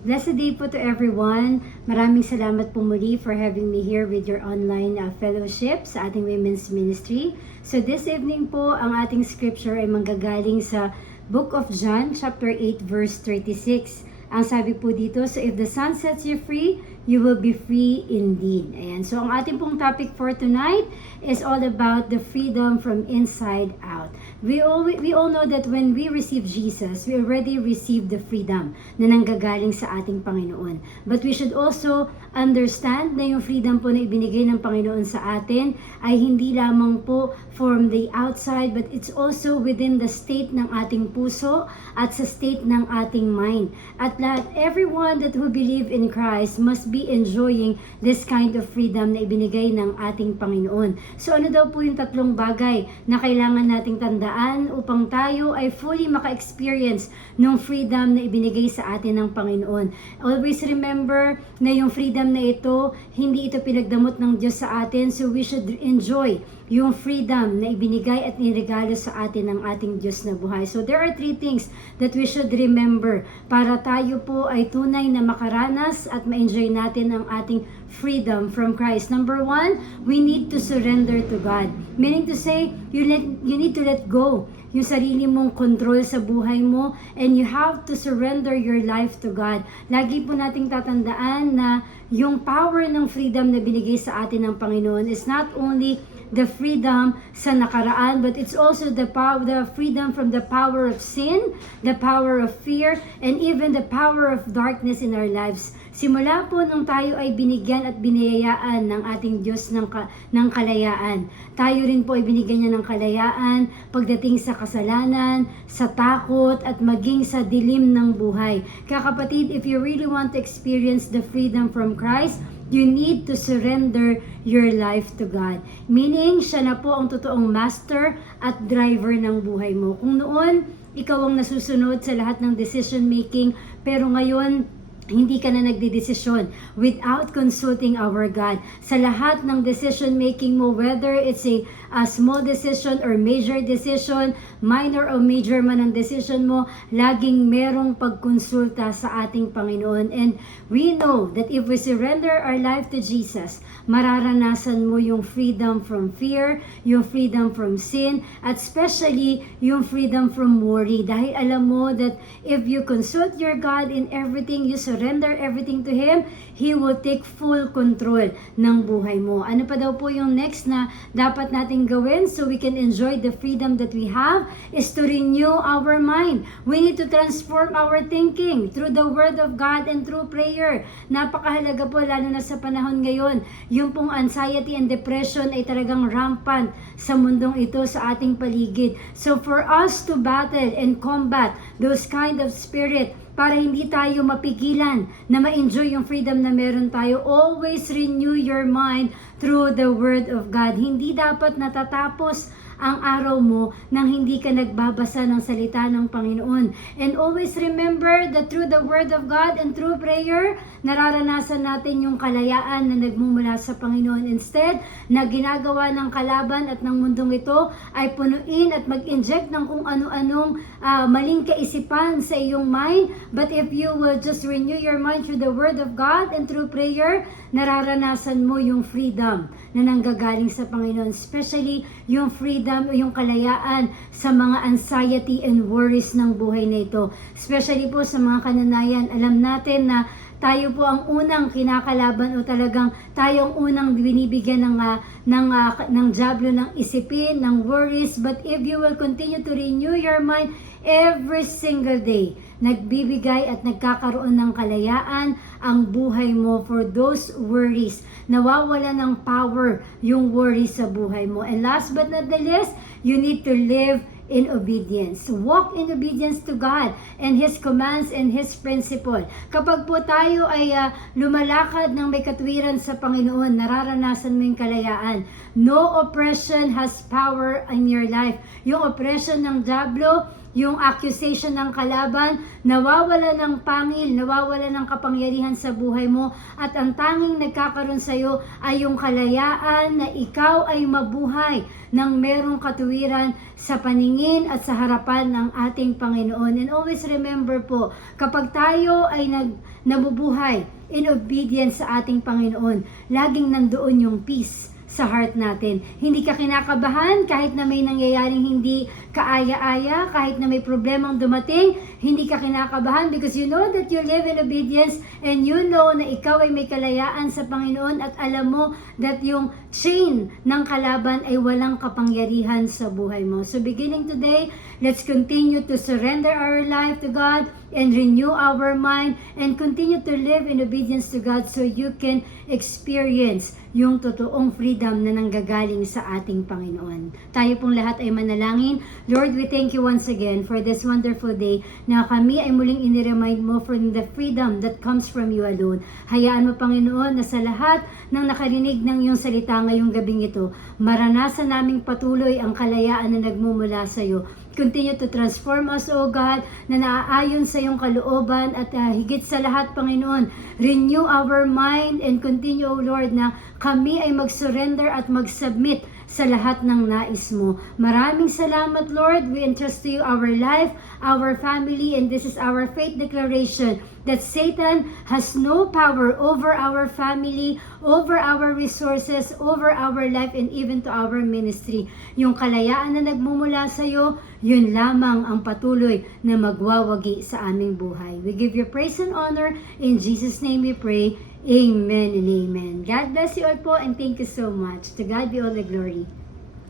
Blessed day po to everyone. Maraming salamat po muli for having me here with your online fellowship sa ating women's ministry. So this evening po, ang ating scripture ay manggagaling sa Book of John, chapter 8, verse 36. Ang sabi po dito, so if the Son sets you free, you will be free indeed. Ayan. So ang ating pong topic for tonight is all about the freedom from inside out. We all know that when we receive Jesus, we already receive the freedom na nanggagaling sa ating Panginoon. But we should also understand na yung freedom po na ibinigay ng Panginoon sa atin ay hindi lamang po from the outside, but it's also within the state ng ating puso at sa state ng ating mind. At lahat, everyone that who believe in Christ must be enjoying this kind of freedom na ibinigay ng ating Panginoon. So ano daw po yung tatlong bagay na kailangan nating tandaan upang tayo ay fully maka-experience ng freedom na ibinigay sa atin ng Panginoon. Always remember na yung freedom na ito, hindi ito pinagdamot ng Diyos sa atin, so we should enjoy yung freedom na ibinigay at niregalo sa atin ng ating Diyos na buhay. So there are 3 things that we should remember para tayo po ay tunay na makaranas at ma-enjoy natin ang ating freedom from Christ. Number 1, we need to surrender to God. Meaning to say, you need to let go yung sarili mong control sa buhay mo, and you have to surrender your life to God. Lagi po nating tatandaan na yung power ng freedom na binigay sa atin ng Panginoon is not only the freedom sa nakaraan, but it's also the freedom from the power of sin, the power of fear, and even the power of darkness in our lives. Simula po nung tayo ay binigyan at biniyayaan ng ating Diyos ng kalayaan. Tayo rin po ay binigyan niya ng kalayaan pagdating sa kasalanan, sa takot, at maging sa dilim ng buhay. Kaya kapatid, if you really want to experience the freedom from Christ, you need to surrender your life to God. Meaning, siya na po ang totoong master at driver ng buhay mo. Kung noon, ikaw ang nasusunod sa lahat ng decision making, pero ngayon, hindi ka na nagdedesisyon without consulting our God. Sa lahat ng decision making mo, whether it's a small decision or major decision, minor or major man ang decision mo, laging merong pagkonsulta sa ating Panginoon. And we know that if we surrender our life to Jesus, mararanasan mo yung freedom from fear, yung freedom from sin, at especially yung freedom from worry. Dahil alam mo that if you consult your God in everything, you surrender everything to Him, He will take full control ng buhay mo. Ano pa daw po yung next na dapat nating gawin so we can enjoy the freedom that we have is to renew our mind. We need to transform our thinking through the Word of God and through prayer. Napakahalaga po, lalo na sa panahon ngayon, yung pong anxiety and depression ay talagang rampant sa mundong ito, sa ating paligid. So for us to battle and combat those kind of spirit, para hindi tayo mapigilan na ma-enjoy yung freedom na meron tayo, always renew your mind through the Word of God. Hindi dapat natatapos ang araw mo nang hindi ka nagbabasa ng salita ng Panginoon. And always remember that through the Word of God and through prayer, nararanasan natin yung kalayaan na nagmumula sa Panginoon. Instead, na ginagawa ng kalaban at ng mundong ito ay punuin at mag-inject ng kung ano-anong maling kaisipan sa iyong mind. But if you will just renew your mind through the Word of God and through prayer, nararanasan mo yung freedom na nanggagaling sa Panginoon. Especially yung freedom o yung kalayaan sa mga anxiety and worries ng buhay na ito. Especially po sa mga kananayan, alam natin na tayo po ang unang kinakalaban o talagang tayo ang unang binibigyan ng diablo ng isipin, ng worries. But if you will continue to renew your mind every single day, nagbibigay at nagkakaroon ng kalayaan ang buhay mo for those worries. Nawawala ng power yung worries sa buhay mo. And last but not the least, you need to live in obedience. Walk in obedience to God and His commands and His principle. Kapag po tayo ay lumalakad ng may katwiran sa Panginoon, nararanasan mo yung kalayaan. No oppression has power in your life. Yung oppression ng diablo, yung accusation ng kalaban, nawawala ng pangil, nawawala ng kapangyarihan sa buhay mo, at ang tanging nagkakaroon sa iyo ay yung kalayaan na ikaw ay mabuhay ng merong katuwiran sa paningin at sa harapan ng ating Panginoon. And always remember po, kapag tayo ay nabubuhay in obedience sa ating Panginoon, laging nandoon yung peace sa heart natin. Hindi ka kinakabahan kahit na may nangyayaring hindi kaaya-aya, kahit na may problemang dumating, hindi ka kinakabahan because you know that you live in obedience and you know na ikaw ay may kalayaan sa Panginoon at alam mo that yung chain ng kalaban ay walang kapangyarihan sa buhay mo. So beginning today, let's continue to surrender our life to God and renew our mind and continue to live in obedience to God so you can experience yung totoong freedom na nanggagaling sa ating Panginoon. Tayo pong lahat ay manalangin. Lord, we thank you once again for this wonderful day na kami ay muling iniremind mo from the freedom that comes from you alone. Hayaan mo, Panginoon, na sa lahat ng nakarinig ng iyong salita ngayong gabing ito, maranasan naming patuloy ang kalayaan na nagmumula sa iyo. Continue to transform us, O God, na naaayon sa iyong kalooban at higit sa lahat, Panginoon, renew our mind and continue, O Lord, na kami ay mag-surrender at mag-submit sa lahat ng nais mo. Maraming salamat, Lord. We entrust to you our life, our family, and this is our faith declaration that Satan has no power over our family, over our resources, over our life, and even to our ministry. Yung kalayaan na nagmumula sa iyo, yun lamang ang patuloy na magwawagi sa aming buhay. We give you praise and honor. In Jesus' name we pray. Amen and amen. God bless you all po and thank you so much. To God be all the glory.